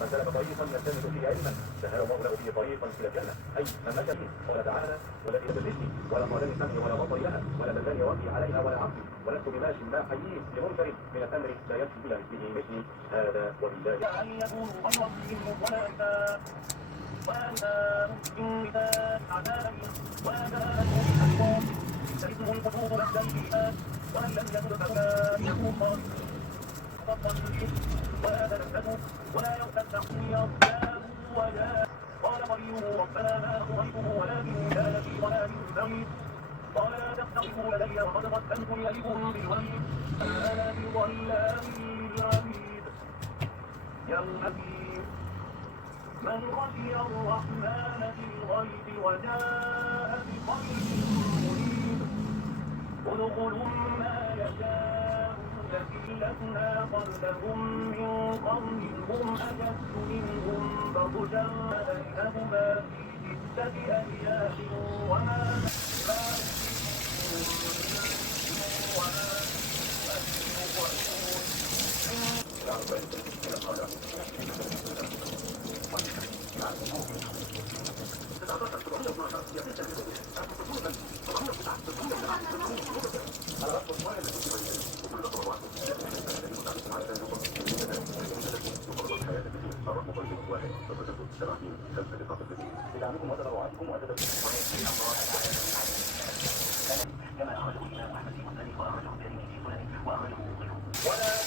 من سلك طريقا يلتمس فيه علما سهل الله له به طريقا الى الجنه، اي من مشى فيه. قال تعالى: والتي لا بالرزق ولا طالب السمع ولا بصر لها ولا بلدان يوفي عليها ولا عقل ولست بماش لا حيين لمنكر من الامر لا يمشي الى مثله مثلي. هذا وبالله ان يكونوا خيرا منهم ولا نساء نساء عذاب ولا نساء حقا ترثهم القلوب بعد الايمان ومن لم يكن فاولئك هم ولا تنسوا ولا يغتب بعضهم ولا قال قريبه ربنا ما أطغيته ولكن كان في ضلال بعيد قال لا تقتربوا لدي وقد قدمتم إليكم بالوحي أنا بضلال للعبيد يومئذ من خشي الرحمن بالغيب وجاء بقلب منيب ادخلوا ما يشاءون لكلتنا قبلهم من قرن هم أشد منهم بطشا بينهما في 6 أيام وما بدعمكم وتبرعاتكم كما أخرجه الإمام أحمد في مسنده وأخرجه الترمذي في سننه وأخرجه مسلم.